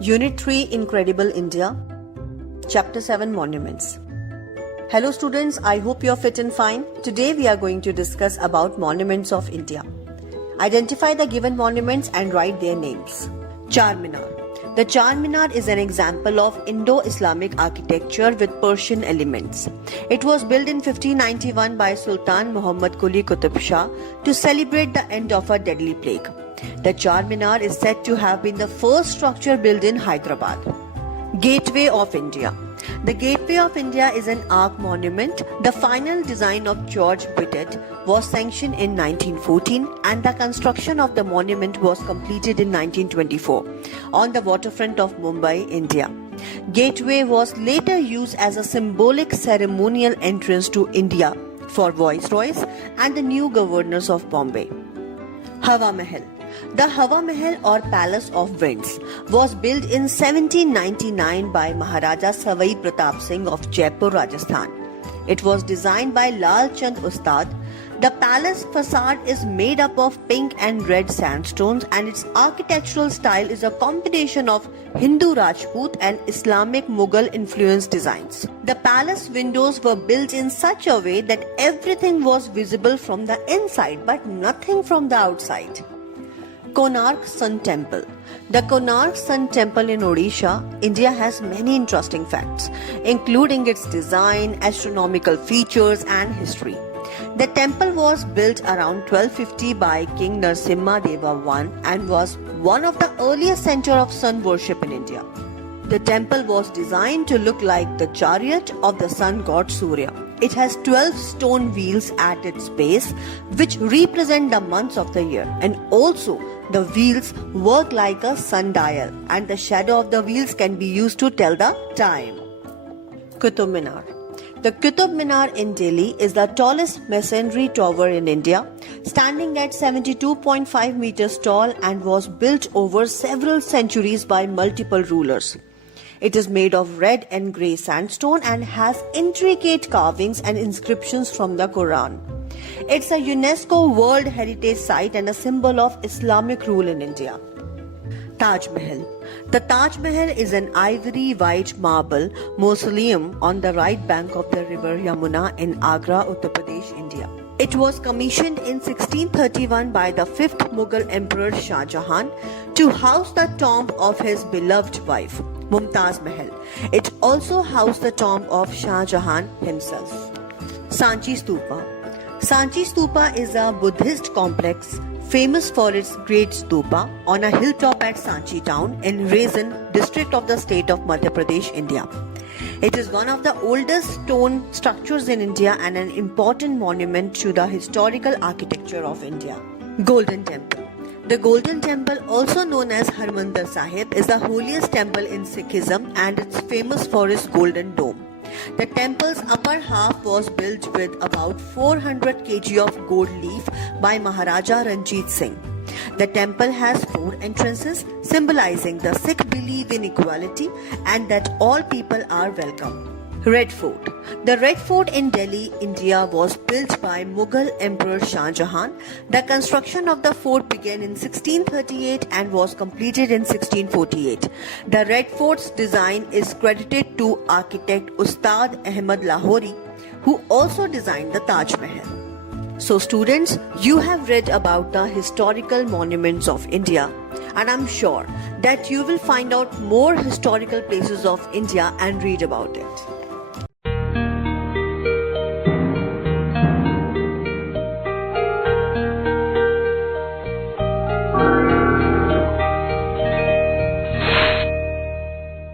Unit 3 Incredible India, Chapter 7 Monuments. Hello students, I hope you are fit and fine. Today we are going to discuss about monuments of India. Identify the given monuments and write their names. Charminar. The Charminar is an example of Indo-Islamic architecture with Persian elements. It was built in 1591 by Sultan Muhammad Quli Qutb Shah to celebrate the end of a deadly plague. The Charminar is said to have been the first structure built in Hyderabad. Gateway of India. The Gateway of India is an arch monument. The final design of George Whitted was sanctioned in 1914 and the construction of the monument was completed in 1924 on the waterfront of Mumbai, India. Gateway was later used as a symbolic ceremonial entrance to India for viceroys and the new governors of Bombay. Hawa Mahal. The Hawa Mahal or Palace of Winds was built in 1799 by Maharaja Savai Pratap Singh of Jaipur, Rajasthan. It was designed by Lal Chand Ustad. The palace facade is made up of pink and red sandstones and its architectural style is a combination of Hindu Rajput and Islamic Mughal influenced designs. The palace windows were built in such a way that everything was visible from the inside but nothing from the outside. Konark Sun Temple. The Konark Sun Temple in Odisha, India has many interesting facts, including its design, astronomical features and history. The temple was built around 1250 by King Narasimha Deva I and was one of the earliest centers of sun worship in India. The temple was designed to look like the chariot of the sun god Surya. It has 12 stone wheels at its base which represent the months of the year, and also the wheels work like a sundial and the shadow of the wheels can be used to tell the time. Qutub Minar. The Qutub Minar in Delhi is the tallest masonry tower in India, standing at 72.5 meters tall and was built over several centuries by multiple rulers. It is made of red and grey sandstone and has intricate carvings and inscriptions from the Quran. It's a UNESCO World Heritage Site and a symbol of Islamic rule in India. Taj Mahal. The Taj Mahal is an ivory white marble mausoleum on the right bank of the river Yamuna in Agra, Uttar Pradesh, India. It was commissioned in 1631 by the 5th Mughal Emperor Shah Jahan to house the tomb of his beloved wife, Mumtaz Mahal. It also housed the tomb of Shah Jahan himself. Sanchi Stupa. Sanchi Stupa is a Buddhist complex famous for its great stupa on a hilltop at Sanchi town in Raisin district of the state of Madhya Pradesh, India. It is one of the oldest stone structures in India and an important monument to the historical architecture of India. Golden Temple. The Golden Temple, also known as Harmandir Sahib, is the holiest temple in Sikhism and it's famous for its golden dome. The temple's upper half was built with about 400 kg of gold leaf by Maharaja Ranjit Singh. The temple has 4 entrances, symbolizing the Sikh belief in equality and that all people are welcome. Red Fort. The Red Fort in Delhi, India was built by Mughal Emperor Shah Jahan. The construction of the fort began in 1638 and was completed in 1648. The Red Fort's design is credited to architect Ustad Ahmad Lahori, who also designed the Taj Mahal. So students, you have read about the historical monuments of India and I'm sure that you will find out more historical places of India and read about it.